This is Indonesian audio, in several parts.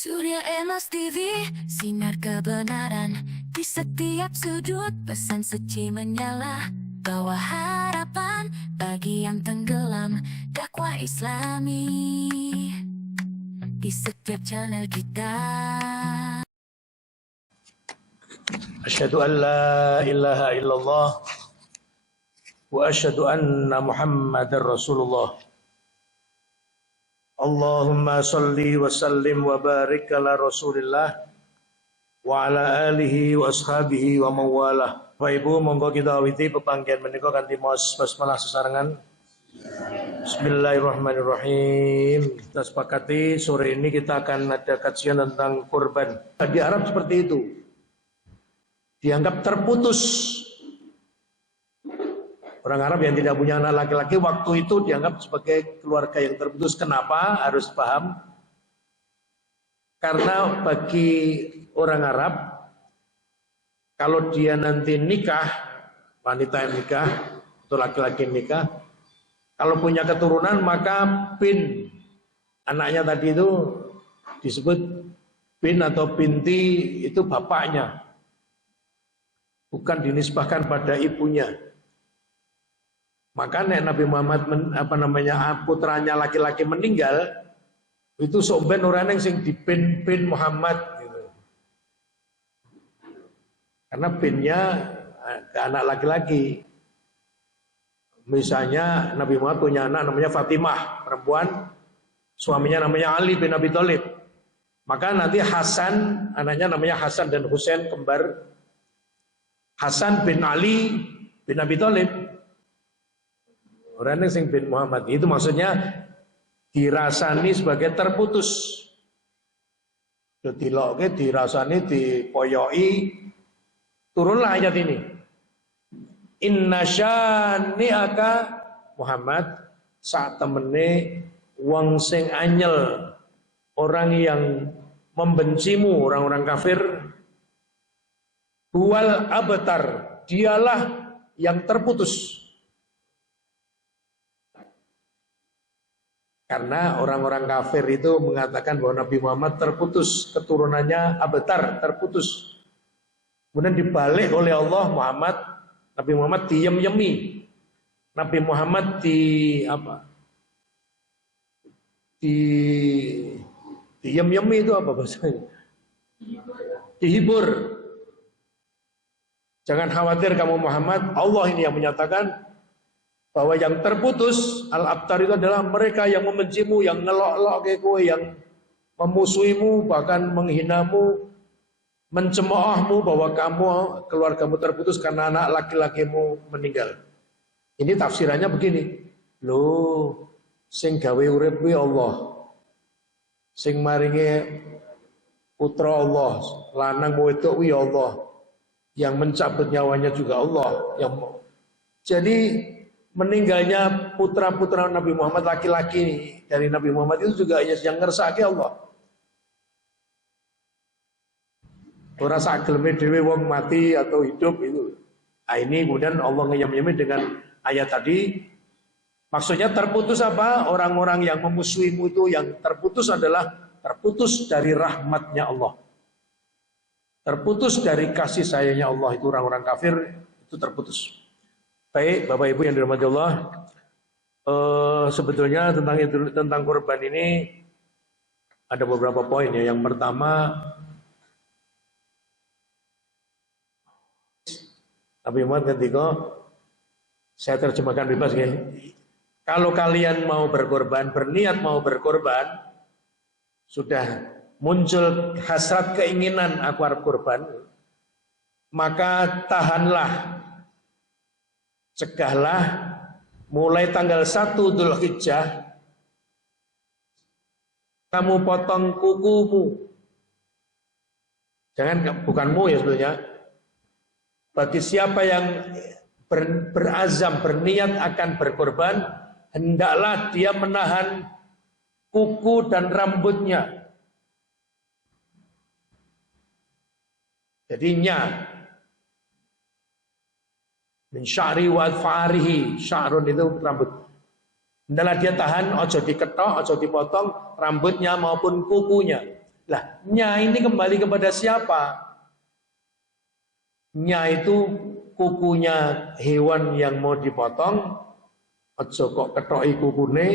Surya Emas TV, sinar kebenaran di setiap sudut, pesan suci menyala, bawa harapan bagi yang tenggelam, dakwah Islami di setiap channel kita. Asyhadu an la ilaha illallah wa asyhadu anna Muhammadar Rasulullah. Allahumma salli wa sallim wa barik ala Rasulillah wa ala alihi wa ashabihi wa mawalah. Bapak Ibu, monggo kita awiti pepanggihan menika kanthi maos basmalah sesarengan. Bismillahirrahmanirrahim. Kita sepakati sore ini kita akan ada kajian tentang kurban. Di Arab seperti itu, dianggap terputus. Orang Arab yang tidak punya anak laki-laki waktu itu dianggap sebagai keluarga yang terputus. Kenapa? Harus paham. Karena bagi orang Arab, kalau dia nanti nikah, wanita yang nikah atau laki-laki nikah, kalau punya keturunan maka bin anaknya tadi itu disebut bin atau binti, itu bapaknya, bukan dinisbahkan pada ibunya. Maka Nabi Muhammad putranya laki-laki meninggal, itu somben orang yang sing di bin Muhammad gitu. Karena binnya ke anak laki-laki. Misalnya Nabi Muhammad punya anak namanya Fatimah, perempuan, suaminya namanya Ali bin Abi Thalib. Maka nanti Hasan, anaknya namanya Hasan dan Husain, kembar. Hasan bin Ali bin Abi Thalib. Orang yang bin Muhammad itu maksudnya dirasani sebagai terputus. Diloke, dirasani, dipoyoi. Turunlah ayat ini. Inna syani'aka Muhammad, saat temene wong sing anyel, orang yang membencimu, orang-orang kafir, huwal abtar, dialah yang terputus. Karena orang-orang kafir itu mengatakan bahwa Nabi Muhammad terputus, keturunannya abtar, terputus. Kemudian dibalik oleh Allah, Nabi Muhammad diyem-yemi. Nabi Muhammad diyem-yemi itu apa bahasanya? Dihibur. Jangan khawatir kamu Muhammad, Allah ini yang menyatakan bahwa yang terputus al-abtar itu adalah mereka yang membencimu, yang ngelok-lok ke kowe, yang memusuhimu, bahkan menghinamu, mencemoohmu bahwa keluargamu terputus karena anak laki-lakimu meninggal. Ini tafsirannya begini. Loh, sing gawe urip kuwi Allah. Sing maringi putra Allah, lanang wedok kuwi Allah. Yang mencabut nyawanya juga Allah. Jadi meninggalnya putra-putra Nabi Muhammad, laki-laki dari Nabi Muhammad itu juga yang ngersake Allah. Ora sak geleme dhewe wong mati atau hidup itu. Nah, ini kemudian Allah ngeyem-yemi dengan ayat tadi. Maksudnya terputus apa? Orang-orang yang memusuhimu itu yang terputus adalah terputus dari rahmatnya Allah. Terputus dari kasih sayangnya Allah, itu orang-orang kafir itu terputus. Baik, Bapak Ibu yang dirahmati Allah, sebetulnya tentang kurban ini ada beberapa poin ya. Yang pertama, Nabi Muhammad ketika, saya terjemahkan bebas ya, kalau kalian mau berkorban, berniat mau berkorban, sudah muncul hasrat keinginan aku harus korban, maka tahanlah, cegahlah mulai tanggal 1 Dzulhijjah kamu potong kukumu. Jangan, bukanmu ya sebetulnya. Bagi siapa yang berazam, berniat akan berkorban, hendaklah dia menahan kuku dan rambutnya. Jadinya min sya'ri wa fa'arihi, sya'run itu rambut. Hendaklah dia tahan, ojo diketok, ojo dipotong rambutnya maupun kukunya. Lah, nya ini kembali kepada siapa? Nya itu kukunya hewan yang mau dipotong, ojo kok ketoki kukune,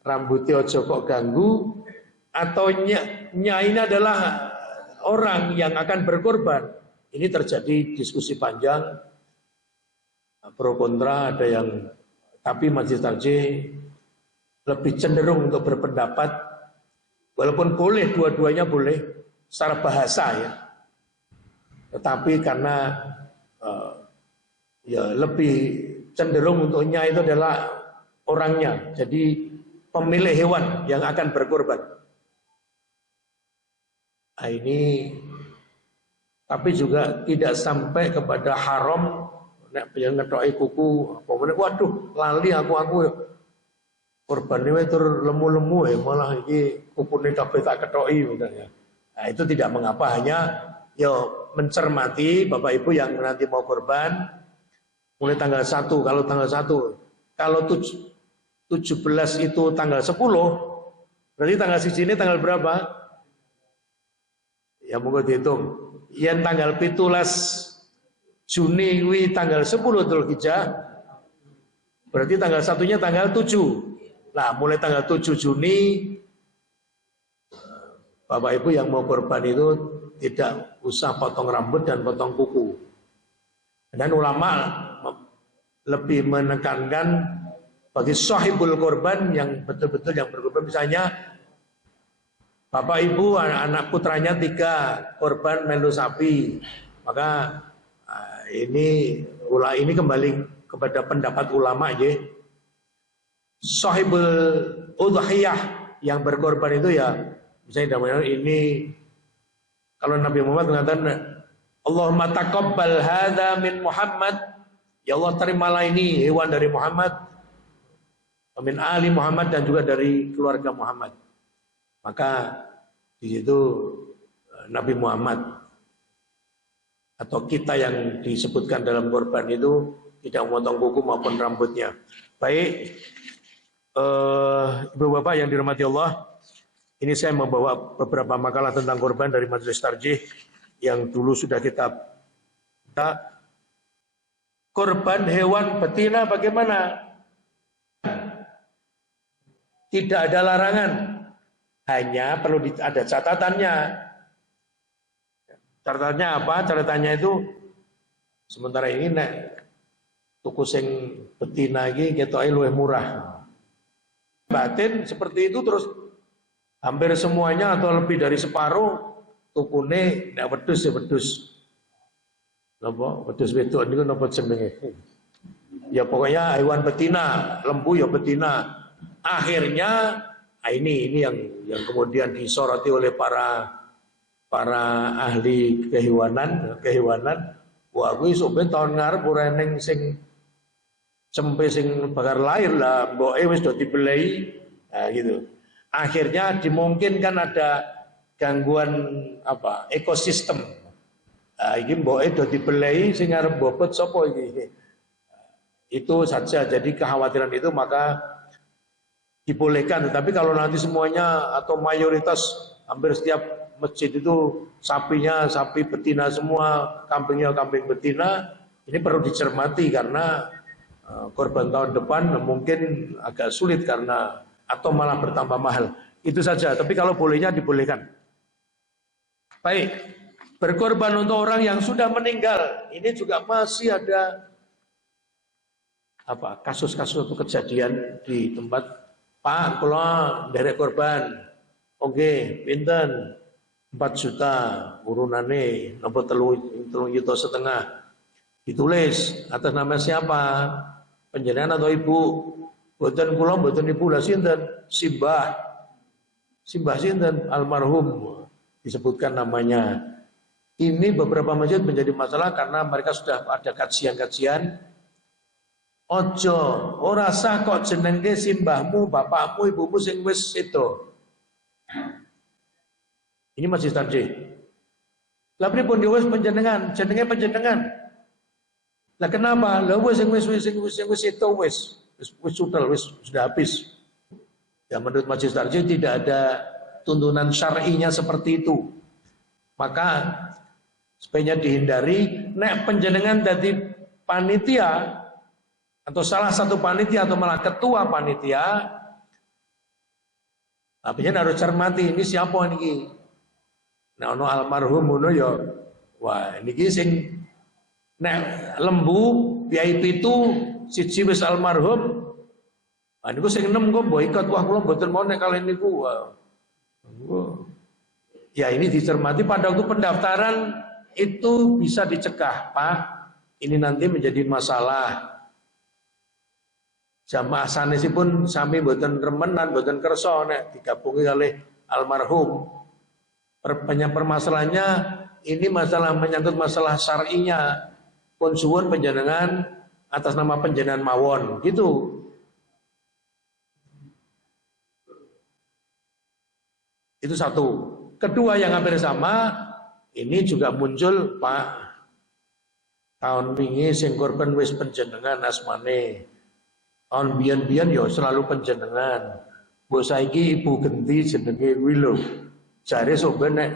rambutnya ojo kok ganggu, atau nya ini adalah orang yang akan berkorban. Ini terjadi diskusi panjang, pro kontra, ada yang, tapi Majelis Tarjih lebih cenderung untuk berpendapat, walaupun boleh, dua-duanya boleh secara bahasa ya, tetapi karena ya lebih cenderung untuknya itu adalah orangnya, jadi pemilik hewan yang akan berkorban. Nah, ini tapi juga tidak sampai kepada haram nek yang ngetoki kuku apa meneh, waduh lali aku korban ini tur lemu-lemu malah iki kukune kabeh tak ketoki misalnya. Nah, itu tidak mengapa, hanya mencermati Bapak Ibu yang nanti mau korban mulai tanggal 1, kalau tanggal 1, kalau 17 itu tanggal 10, berarti tanggal siji ini tanggal berapa? Ya monggo dihitung. Yang tanggal 17 Juni tanggal 10 Dzulhijjah, berarti tanggal 1-nya tanggal 7. Nah, mulai tanggal 7 Juni, Bapak Ibu yang mau korban itu tidak usah potong rambut dan potong kuku. Dan ulama lebih menekankan bagi sahibul korban yang betul-betul yang berkorban, misalnya Bapak Ibu anak putranya 3 korban melu sapi, maka ini kembali kepada pendapat ulama ya. Sahibul udhiyah yang berkorban itu ya, misalnya ini kalau Nabi Muhammad mengatakan Allahumma taqabbal hadza min Muhammad, ya Allah terimalah ini hewan dari Muhammad, min ali Muhammad, dan juga dari keluarga Muhammad. Maka di situ Nabi Muhammad atau kita yang disebutkan dalam korban itu tidak memotong kuku maupun rambutnya. Baik, Ibu Bapak yang dirahmati Allah, ini saya membawa beberapa makalah tentang korban dari Majelis Tarjih yang dulu sudah kita korban hewan betina bagaimana? Tidak ada larangan, hanya perlu ada catatannya. Catatannya apa? Catatannya itu sementara ini nek tuku sing betina iki ketoke luwih murah. Batin seperti itu terus hampir semuanya atau lebih dari separuh tukune nek wedhus ya wedhus. Napa wedhus wedok niku napa jenenge? Ya pokoknya hewan betina, lembu ya betina. Akhirnya ini yang kemudian disoroti oleh para ahli kehewanan. Wah kuwi sok ben tahun ngarep ora eneng sing cempe sing bakar lahir lah, mboke wis do dibelei. Nah gitu. Akhirnya dimungkinkan ada gangguan ekosistem. Nah, iki mboke do dibelei sing arep bobot sapa iki. Itu saja, jadi kekhawatiran itu maka dibolehkan, tetapi kalau nanti semuanya atau mayoritas hampir setiap masjid itu sapinya sapi betina semua, kambingnya kambing betina, ini perlu dicermati karena korban tahun depan mungkin agak sulit karena atau malah bertambah mahal. Itu saja, tapi kalau bolehnya dibolehkan. Baik, berkorban untuk orang yang sudah meninggal, ini juga masih ada kasus-kasus atau kejadian di tempat Pak, kalau derek korban, oke, pinten 4 juta urunane, nomor 3,5 juta, ditulis atas nama siapa, panjenengan atau ibu, boten kula, boten ibu, lah sinten, Simbah sinten, almarhum, disebutkan namanya. Ini beberapa masjid menjadi masalah karena mereka sudah ada kajian-kajian. Ojo, ora sah kok jenenge simbahmu, bapakmu, ibumu sing wis itu. Ini masih tarjih. Lah pripun wis panjenengan, jenenge panjenengan. Lah kenapa? Lah wis itu wis sudah habis. Ya menurut Majelis Tarjih tidak ada tuntunan syar'inya seperti itu. Maka sebaiknya dihindari. Nek penjenengan dari panitia atau salah satu panitia atau malah ketua panitia, tapi harus cermati ini siapa ini. Nah, ono almarhum ngono ya. Wah, niki sing nek lembu VIP itu siji wis almarhum. Ah niku sing enem kok boikot, wah kula mboten mau nek kali niku. Ya ini dicermati pada waktu pendaftaran itu bisa dicegah, Pak. Ini nanti menjadi masalah. Jamaah sanesipun sami mboten remenan, mboten kersa nek digabungi kalih almarhum. Permasalahannya ini masalah menyangkut masalah syar'inya. Pun suwun panjenengan atas nama panjenengan mawon, gitu. Itu satu. Kedua yang hampir sama, ini juga muncul Pak. Tahun wingi sing korban wis panjenengan asmane. Tahun biyen-biyen ya selalu panjenengan. Mbok saiki ibu genti jenenge kuwi lho. Jare sok nek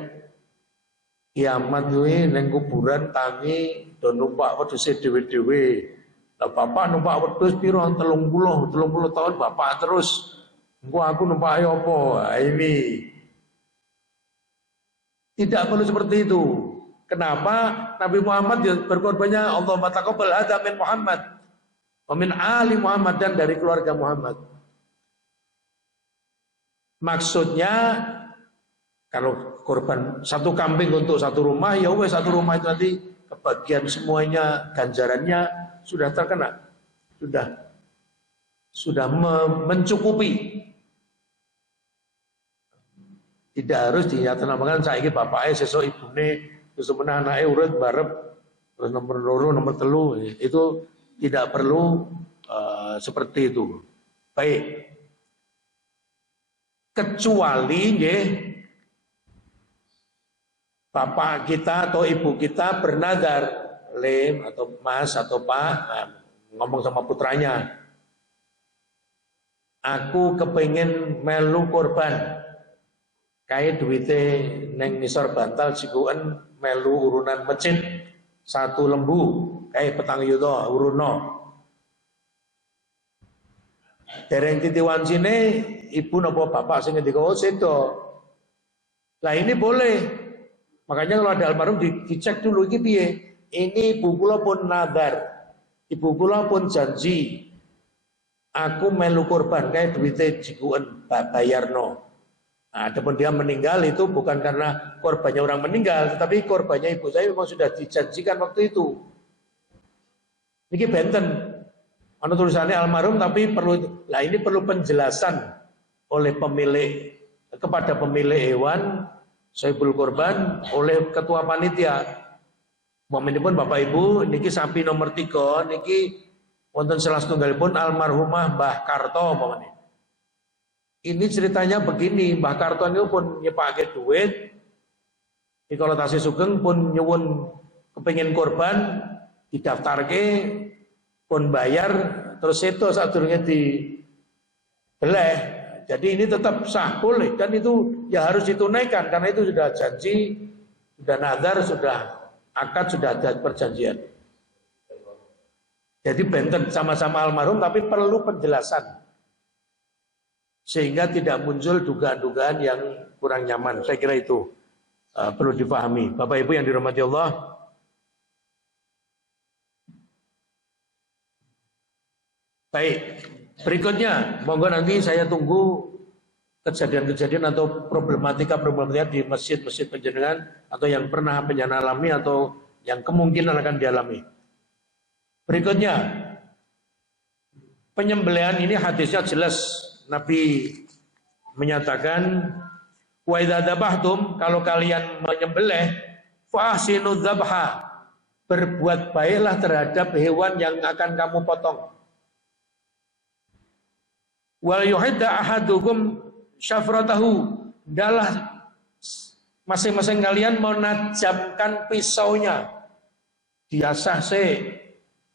kiamat kuwi ning kuburan tangi do numpak wedhuse dhewe-dhewe. Lah bapak numpak wedhus pira 30 tahun bapak terus. Engko aku numpak apa? Ini tidak perlu seperti itu. Kenapa? Nabi Muhammad berkorbannya Allahumma taqabbal hadza min Muhammad wa min ali Muhammad, dan dari keluarga Muhammad. Maksudnya kalau korban satu kambing untuk satu rumah, ya wes satu rumah itu nanti kebagian semuanya ganjarannya sudah terkena, sudah mencukupi. Tidak harus dinyatakan saiki bapaknya sesuk ibune sesuk meneh anake urut barep terus nomor loro nomor telu, itu tidak perlu seperti itu. Baik. Kecuali nggih bapak kita atau ibu kita bernadar, Lem atau Mas atau Pak, ngomong sama putranya, aku kepengen melu korban kayak duwite neng nisor bantal cikuan melu urunan masjid satu lembu kayak petang yudo uruno dereng titi wancine ibu nopo bapak sing ngendika oh sedo. Lah ini boleh. Makanya kalau ada almarhum dicek dulu iki piye. Ini ibu kula pun nadar. Ibu kula pun janji. Aku melu korban kayak duwite jikuan bayarno. Nah, adapun dia meninggal itu bukan karena korbannya orang meninggal, tetapi korbannya ibu saya memang sudah dijanjikan waktu itu. Ini benten. Anu tulisannya almarhum tapi perlu, lah ini perlu penjelasan oleh pemilik kepada pemilik hewan Saibul Korban oleh ketua panitia. Momenipun Bapak Ibu niki sapi nomor 3 niki wonten salah setunggalipun almarhumah Mbah Karto umpamane. Ini ceritanya begini, Mbah Karto ini pun nyepake duit. Ini kalau tasih sugeng pun nyuwun kepingin korban didaftarke pun bayar terus itu saat durungnya dibeleh. Jadi ini tetap sah boleh dan itu ya harus ditunaikan karena itu sudah janji, sudah nadar, sudah akad, sudah ada perjanjian. Jadi benten sama-sama almarhum tapi perlu penjelasan sehingga tidak muncul dugaan-dugaan yang kurang nyaman. Saya kira itu perlu dipahami. Bapak Ibu yang dirahmati Allah. Baik, berikutnya monggo nanti saya tunggu kejadian-kejadian atau problematika di masjid-masjid panjenengan atau yang pernah panjenengan alami atau yang kemungkinan akan dialami. Berikutnya, penyembelihan ini hadisnya jelas. Nabi menyatakan, wa idza dzabhtum, kalau kalian menyembelih, fa ahsinu dzabha, berbuat baiklah terhadap hewan yang akan kamu potong. Wal yuhidda ahadukum syafratahu, adalah masing-masing kalian menajamkan pisaunya. Diasah sih.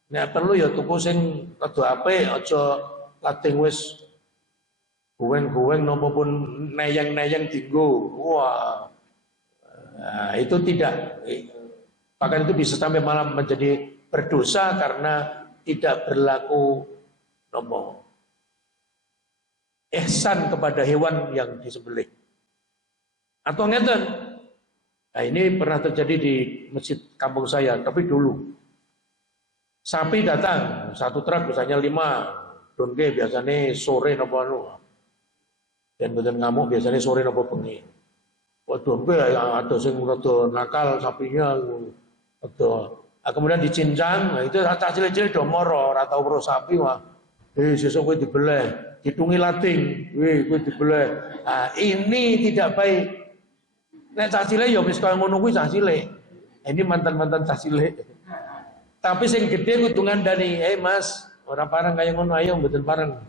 Nek perlu ya tuku sing rada apik, aja lating wis guweng-guweng nopo pun neyeng-neyeng dinggo. Wah. Nah, itu tidak, bahkan itu bisa sampai malah menjadi berdosa karena tidak berlaku nopo ihsan kepada hewan yang disembelih. Atau ngeten. Nah, ini pernah terjadi di masjid kampung saya, tapi dulu. Sapi datang, satu truk misalnya 5, donge biasanya sore nopo anu. Dan betul ngamuk biasanya sore nopo bengi. Waduh, ada sing rada nakal sapinya, kemudian dicincang, nah itu cah cilik-cilik do moro, ora tau weruh sapi wah. Sesuk kowe dibeleh, ditungi lating, kowe dibeleh. Nah, ini tidak baik. Nek cah cilik ya wis kaya ngono kuwi cah cilik. Ini mantan-mantan cah cilik. Tapi sing gede kudu ngandani, Mas, ora parang kaya ngono, ayo mboten parang.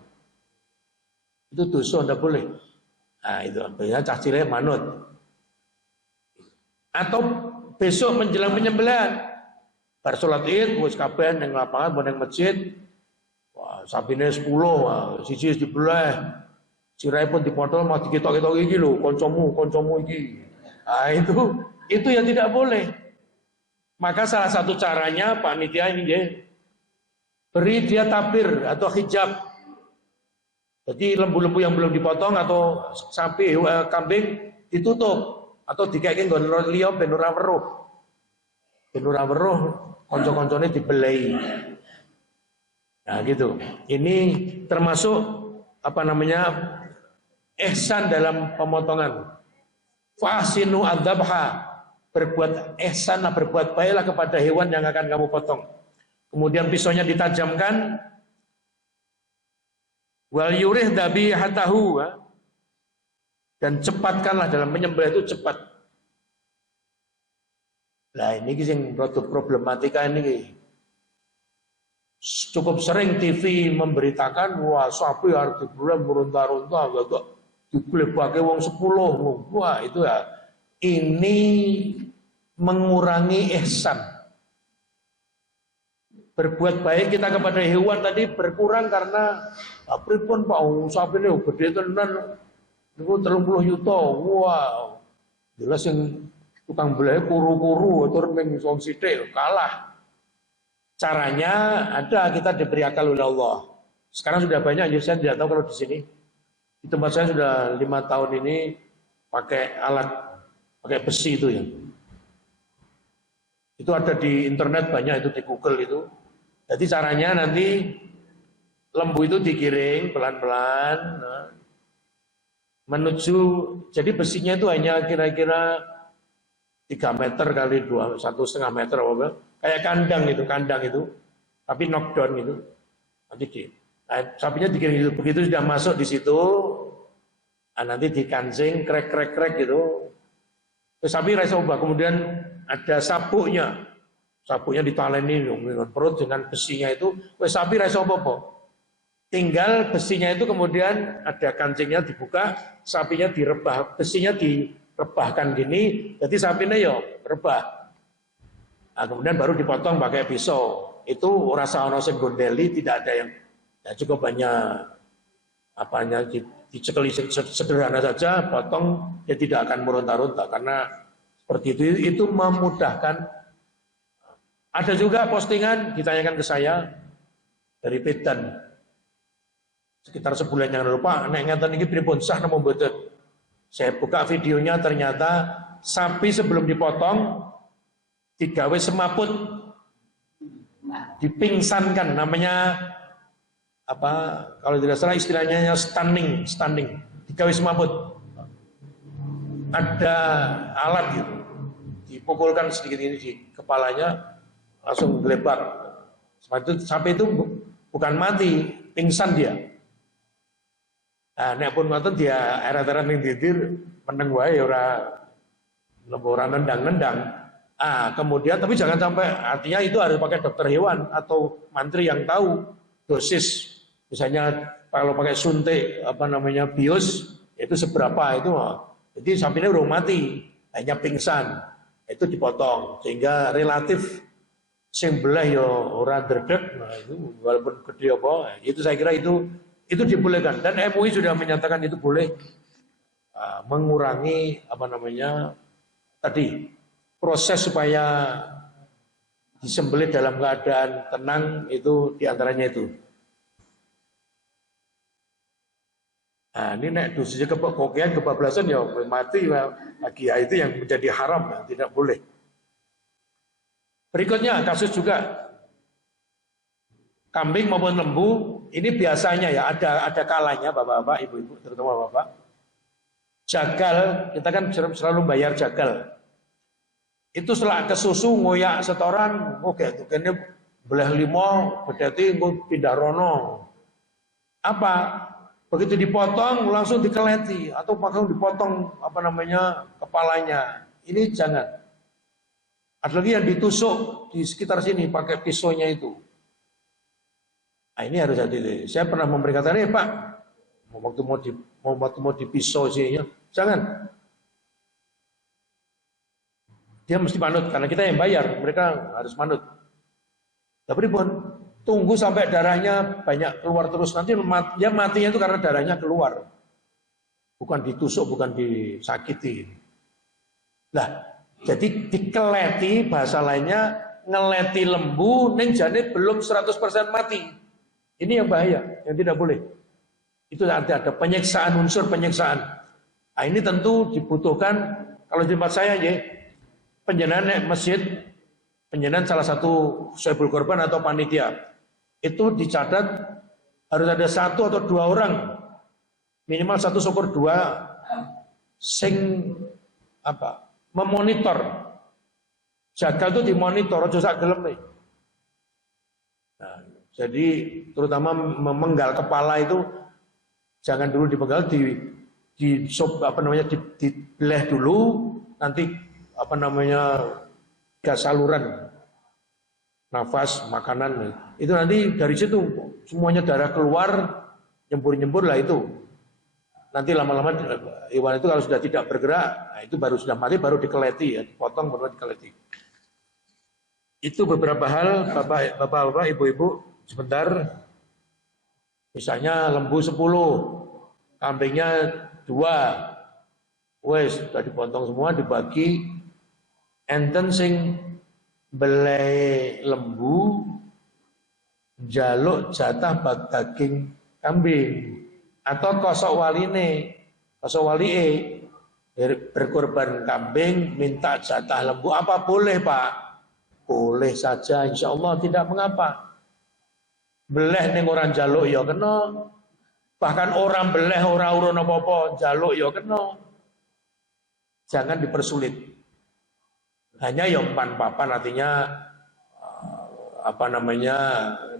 Itu dosa ndak boleh. Nah, itu biasanya cah cilik manut. Atau besok menjelang penyembelihan, bar salat Id wis kabeh ning lapangan mau ning masjid. Wah, sapine 10, wah, siji wis dibelah. Sirahe pun dipotol mau diketok-ketok iki lho, kancamu iki. Ah itu ya tidak boleh. Maka salah satu caranya panitia ini nggih beri dia tabir atau hijab. Jadi lembu-lembu yang belum dipotong atau sapi, kambing ditutup atau dikeke nggon liya ben ora weruh. Ben ora weruh kanca-kancane dibelei. Nah gitu. Ini termasuk ihsan dalam pemotongan. Fahsinu adzabha. Berbuat ihsan, berbuat baiklah kepada hewan yang akan kamu potong. Kemudian pisaunya ditajamkan. Wal yurih dabihatahu. Dan cepatkanlah dalam menyembelih itu cepat. Nah ini yang problematika ini. Cukup sering TV memberitakan, wah sapi harus dibeleh meronta-ronta, digelebake wong 10. Wah itu ya, ini mengurangi ihsan. Berbuat baik kita kepada hewan tadi berkurang karena pripun Pak, sapine gede tenan. Niku 30 juta. Wow. Jelas yang tukang beleh kuru-kuru tur ning wong sithik kalah. Caranya ada, kita diberi akal oleh Allah. Sekarang sudah banyak, saya tidak tahu kalau di sini. Di tempat saya sudah 5 tahun ini pakai alat, pakai besi itu ya. Itu ada di internet banyak, itu di Google itu. Jadi caranya nanti lembu itu digiring pelan-pelan. Nah, menuju, jadi besinya itu hanya kira-kira 3 meter kali 1,5 meter, kayak kandang itu, tapi knockdown itu, nanti sapinya digiring itu, begitu sudah masuk di situ, nanti dikancing, krek gitu, terus sapi rasa ubah, kemudian ada sabuknya ditaleni dengan perut dengan besinya itu, sapi rasa apa? Tinggal besinya itu kemudian ada kancingnya dibuka, sapinya direbah, besinya direbahkan gini, jadi sapinya ya rebah. Nah, kemudian baru dipotong pakai pisau. Itu rasa ono sing gondeli, tidak ada yang cukup banyak dicekeli sederhana saja, potong dia tidak akan meronta-ronta karena seperti itu memudahkan. Ada juga postingan ditanyakan ke saya dari Pedan. Sekitar sebulan yang lalu, Pak, nek ngeten iki pripun sah napa mboten? Saya buka videonya, ternyata sapi sebelum dipotong digawe semaput, dipingsankan, namanya kalau tidak salah istilahnya stunning, digawe semaput. Ada alat gitu, dipukulkan sedikit ini di kepalanya, langsung gelebar. Sapi itu bukan mati, pingsan dia. Nah, nek pun ngoten dia eret-eret ning titir meneng wae ora nendang-nendang. Kemudian tapi jangan sampai, artinya itu harus pakai dokter hewan atau mantri yang tahu dosis. Misalnya kalau pakai suntik bius itu seberapa itu. Jadi sapinya udah mati, hanya pingsan. Itu dipotong sehingga relatif sing belah ya ora dredeg. Nah, itu walaupun gede itu saya kira itu itu dibolehkan dan MUI sudah menyatakan itu boleh mengurangi tadi proses supaya disembelih dalam keadaan tenang itu diantaranya itu. Nah, ini nek dosisnya kepokokian kebablasan ya mati lagi ya, itu yang menjadi haram ya, tidak boleh. Berikutnya kasus juga kambing maupun lembu ini biasanya ya ada kalanya bapak-bapak, ibu-ibu terutama bapak. Jagal kita kan selalu bayar jagal. Itu setelah kesusu ngoyak setoran, oke itu kene belah limo berarti pindah rono. Apa? Begitu dipotong langsung dikeleti atau pakai dipotong kepalanya. Ini jangan. Ada lagi yang ditusuk di sekitar sini pakai pisaunya itu. Nah, ini harus hati-hati. Saya pernah memberikan tadi, Pak, waktu mau dipisau sini, jangan. Dia mesti manut karena kita yang bayar, mereka harus manut. Tapi pun tunggu sampai darahnya banyak keluar terus, nanti dia matinya itu karena darahnya keluar. Bukan ditusuk, bukan disakiti. Nah, jadi dikeleti, bahasa lainnya ngeleti lembu ning jane belum 100% mati. Ini yang bahaya, yang tidak boleh. Itu ada penyiksaan, unsur penyiksaan. Nah, ini tentu dibutuhkan kalau di tempat saya ya, penjenengan masjid, penjenengan salah satu sohibul korban atau panitia. Itu dicatat harus ada 1 atau 2 orang, minimal 1 syukur 2 sing memonitor. Jagal itu dimonitor, aja sak gelem nih. Nah, jadi terutama memenggal kepala itu jangan dulu dipenggal, dibelah dulu, nanti gas saluran nafas, makanan itu nanti dari situ semuanya darah keluar, nyembur lah itu. Nanti lama-lama hewan itu kalau sudah tidak bergerak, nah itu baru sudah mati, baru dikeleti ya, dipotong baru dikeleti. Itu beberapa hal, bapak-bapak, ibu-ibu, sebentar. Misalnya lembu 10, kambingnya 2, wes sudah dipotong semua, dibagi. Enten sing belai lembu jaluk jatah bag daging kambing atau kosok walie berkorban kambing minta jatah lembu, apa boleh Pak? Boleh saja, insya Allah tidak mengapa. Beleh ning orang jaluk ya kena, bahkan orang beleh ora urun apa-apa jaluk ya kena. Jangan dipersulit. Hanya yang papan artinya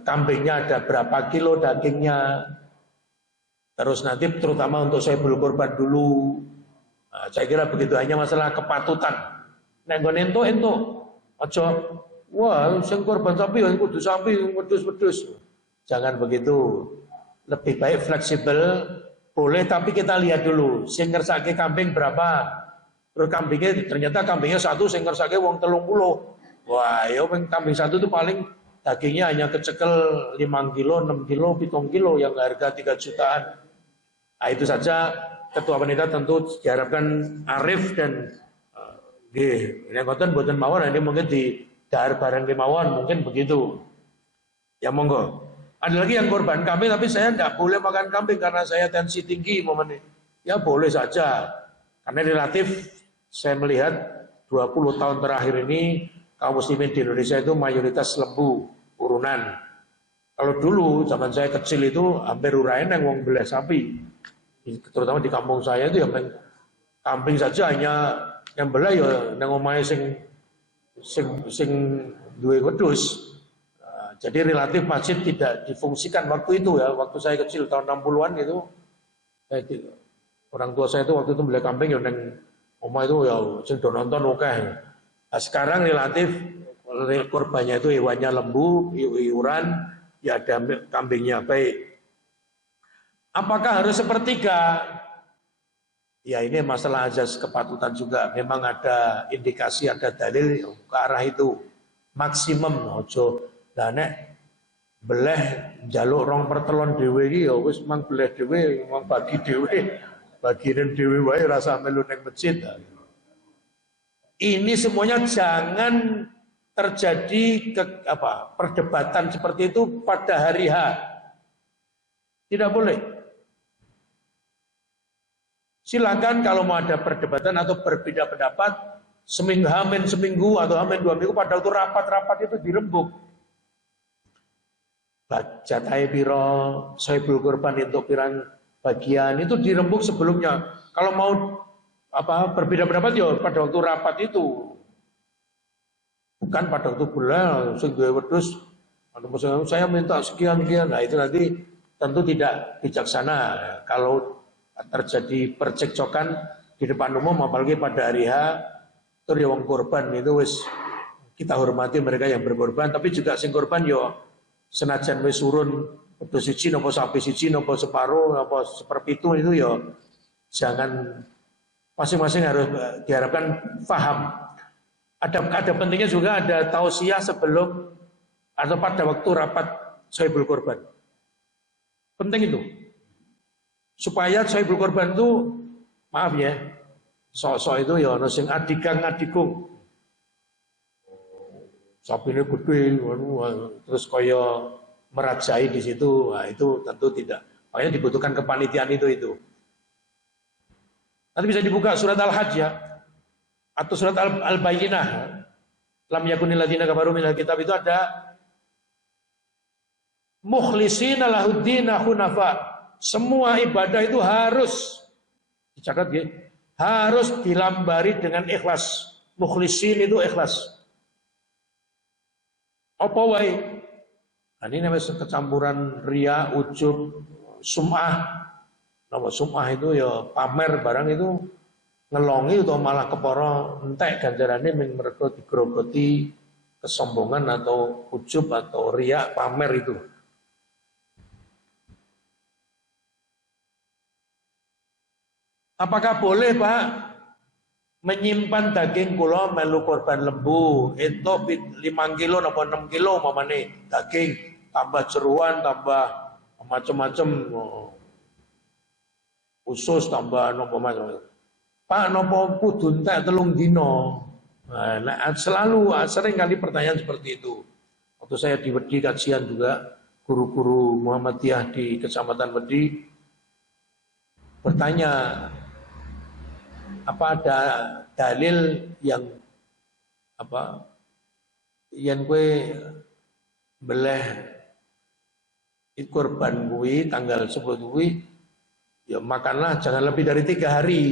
kambingnya ada berapa kilo dagingnya. Terus nanti terutama untuk sohibul korban dulu. Nah, saya kira begitu, hanya masalah kepatutan. Nek nggon entuk aja wah sing korban sapi ya kudu sapi wedhus-wedhus. Jangan begitu. Lebih baik fleksibel, boleh tapi kita lihat dulu sing ngersake kambing berapa. Terus ternyata kambingnya 1 sing ngersake wong 30. Wah, ya kambing 1 itu paling dagingnya hanya kecekel 5 kilo, 6 kilo, 7 kilo yang harga 3 jutaan. Nah, itu saja ketua panitia tentu diharapkan arif dan ini boten mawon, ini mungkin di dahar bareng kemawon, mungkin begitu. Ya monggo. Ada lagi yang korban kambing tapi saya tidak boleh makan kambing karena saya tensi tinggi momennya. Ya boleh saja. Karena relatif saya melihat 20 tahun terakhir ini kaum muslimin di Indonesia itu mayoritas lembu urunan. Kalau dulu zaman saya kecil itu hampir urain yang wong belah sapi. Terutama di kampung saya itu yang kambing saja hanya yang belah ya nang omahe sing duwe wedhus. Jadi relatif masjid tidak difungsikan waktu itu ya, waktu saya kecil tahun 60-an itu. Orang tua saya itu waktu itu beli kambing ya nang omah itu ya sing do nonton akeh. Nah, sekarang relatif korbannya itu hewannya lembu, iuran, ya ada kambingnya. Baik. Apakah harus sepertiga? Ya ini masalah azas kepatutan juga. Memang ada indikasi, ada dalil ke arah itu. Maksimum ojo. Lah nek beleh jaluk rong pertelon dhewe iki ya wis mang beleh dhewe, mang bagi dhewe, bagian dhewe wae rasa melu ning masjid. Ini semuanya jangan terjadi perdebatan seperti itu pada hari H. Tidak boleh. Silakan kalau mau ada perdebatan atau berbeda pendapat, seminggu hamin seminggu atau hamin 2 minggu pada waktu rapat-rapat itu dirembuk. Jatahe piro, sohibul kurban untuk pirang bagian itu dirembuk sebelumnya. Kalau mau berbeda pendapat ya pada waktu rapat itu, bukan pada waktu bulan sing duwe wedhus saya minta sekian. Nah itu nanti tentu tidak bijaksana kalau terjadi percekcokan di depan umum, apalagi pada hari H. Itu ya wong korban itu wis kita hormati mereka yang berkorban, tapi juga sing korban yo senajan wis urun wedhus siji napa sapi siji napa separo napa seperpitu itu yo jangan, masing-masing harus diharapkan paham. Ada pentingnya juga ada tausiah sebelum atau pada waktu rapat sohibul korban. Penting itu. Supaya sohibul korban itu, maaf ya, sok-sok itu ya ono sing adigang-adigung. Sapine gede, terus kaya merajai di situ, nah itu tentu tidak. Makanya dibutuhkan kepanitiaan itu. Nanti bisa dibuka surat Al-Hajj ya, atau surat Al-Bayyinah. Lam yakunil ladzina kafaru minal kitab itu ada mukhlishina lahuddina hunafa. Semua ibadah itu harus dicatat ya, harus dilambari dengan ikhlas. Mukhlisin itu ikhlas. Apa wae? Nah, ini namanya kecampuran riya, ujub, sum'ah. Nama sum'ah itu ya pamer barang itu ngelongi atau malah kepara entek ganjarane ming mergo digrogoti kesombongan atau ujub atau riya, pamer itu. Apakah boleh Pak menyimpan daging kula melu korban lembu itu 5 kilo atau 6 kilo mamane daging tambah jeruan tambah macam-macam usus tambah nopo macam. Pak nopo kudu entek 3 dino. Nah, selalu sering kali pertanyaan seperti itu. Waktu saya di Wedi kajian juga guru-guru Muhammadiyah di Kecamatan Wedi bertanya, apa ada dalil yang yang kue beleh korban kuwi tanggal sebut kuwi ya makanlah jangan lebih dari 3 hari.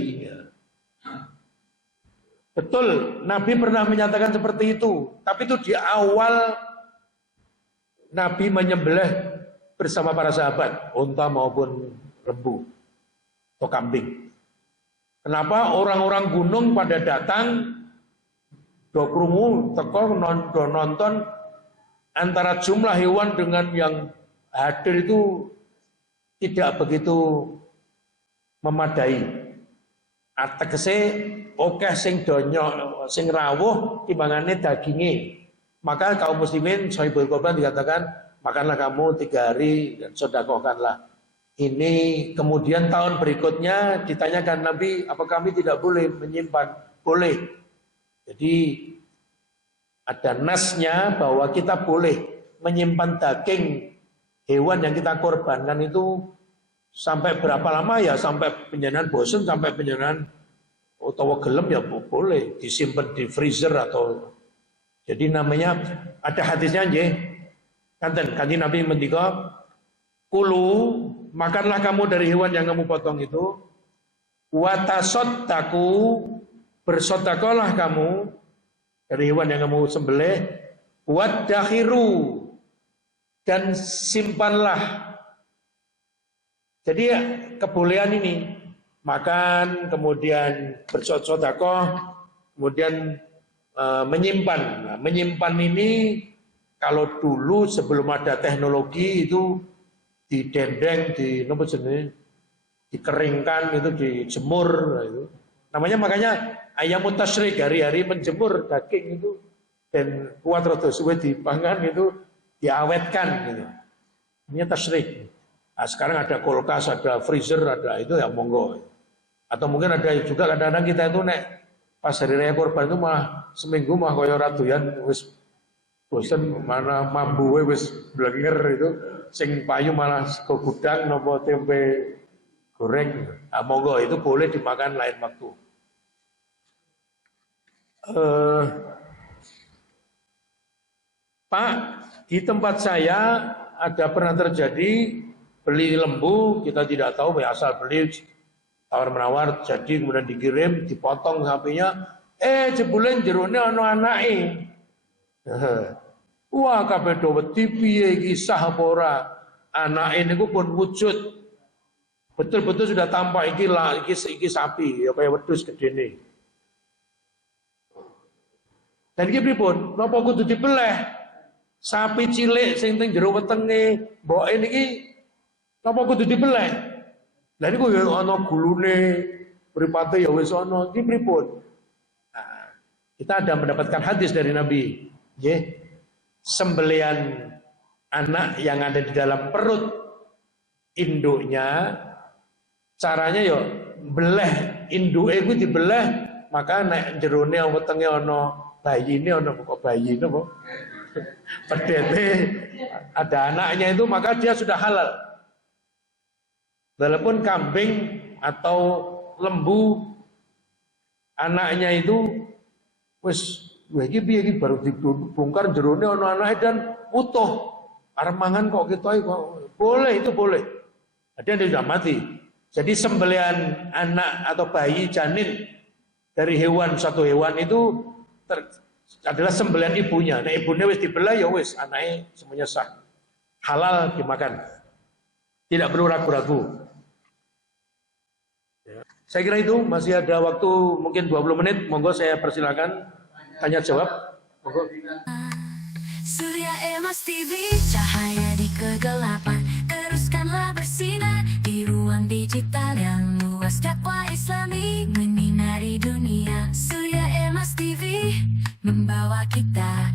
Betul, Nabi pernah menyatakan seperti itu, tapi itu di awal Nabi menyembelih bersama para sahabat, unta maupun lembu atau kambing. Kenapa orang-orang gunung pada datang do krungu teko nonton antara jumlah hewan dengan yang hadir itu tidak begitu memadai. Ategese akeh sing donya sing rawuh timbangane daginge. Maka kaum muslimin sohibul korban dikatakan makanlah kamu 3 hari dan sedekahkanlah. Ini kemudian tahun berikutnya ditanyakan Nabi, apa kami tidak boleh menyimpan? Boleh. Jadi ada nasnya bahwa kita boleh menyimpan daging hewan yang kita korbankan itu sampai berapa lama ya, sampai penjenan bosan, sampai penjenan utawa gelem ya boleh disimpan di freezer atau jadi namanya ada hadisnya nggih. Kanten Kanjeng Nabi ngendika, "Kulu makanlah kamu dari hewan yang kamu potong itu, watasodaku bersodakolah kamu dari hewan yang kamu sembelih, wadakhiru dan simpanlah." Jadi kebolehan ini makan, kemudian bersodakoh, kemudian menyimpan. Nah, menyimpan ini kalau dulu sebelum ada teknologi itu didendeng, dikeringkan, itu dijemur, itu. Namanya makanya ayam tasyrik, hari-hari menjemur daging itu dan kuat rada suwe dipangan itu diawetkan gitu. Ini tasyrik. Nah, sekarang ada kulkas, ada freezer, ada itu ya monggo. Atau mungkin ada juga kadang-kadang kita itu nek pas hari raya kurban itu malah seminggu mah koyo raduyan wis bosen mana mambu wis blenger itu sing payu malah ke gudang nopo tempe goreng. Nah, monggo itu boleh dimakan lain waktu. Pak, di tempat saya ada pernah terjadi beli lembu, kita tidak tahu asal beli tawar-menawar, jadi kemudian dikirim, dipotong sapinya, jebule jerone ana anake. Wah, kabeh do wedi piye iki sah apa ora? Anake niku pun wujud. Betul-betul sudah tampak iki sapi, ya kaya wedhus gedene. Dan iki pripun? Napa kudu dibeleh? Sapi cilik sing teng jero wetenge mboke niki napa kudu dibeleh? Lah niku ya ana gulune, mripate ya wis ana. Iki pripun? Nah, kita ada mendapatkan hadis dari Nabi, nggih. Sembelian anak yang ada di dalam perut induknya caranya ya beleh induke iku dibeleh, maka nek jerone wetenge ana bayine ana kok bayi napa? Pedete ada anaknya itu maka dia sudah halal. Walaupun kambing atau lembu anaknya itu wis iki piye iki baru dibongkar jerone ana anake dan utuh. Arep mangan kok kita kok boleh, itu boleh. Ada yang sudah mati. Jadi sembelian anak atau bayi janin dari hewan satu hewan itu adalah sembelian ibunya. Nah ibunya wis dibelah ya wis anaknya semuanya sah. Halal dimakan. Tidak perlu ragu-ragu. Ya. Saya kira itu masih ada waktu mungkin 20 menit. Monggo saya persilakan tanya jawab. Monggo. Surya Emas TV, cahaya di kegelapan. Teruskanlah bersinar di ruang digital yang luas. Dakwah Islami menyinari dunia. Surya Emas TV membawa kita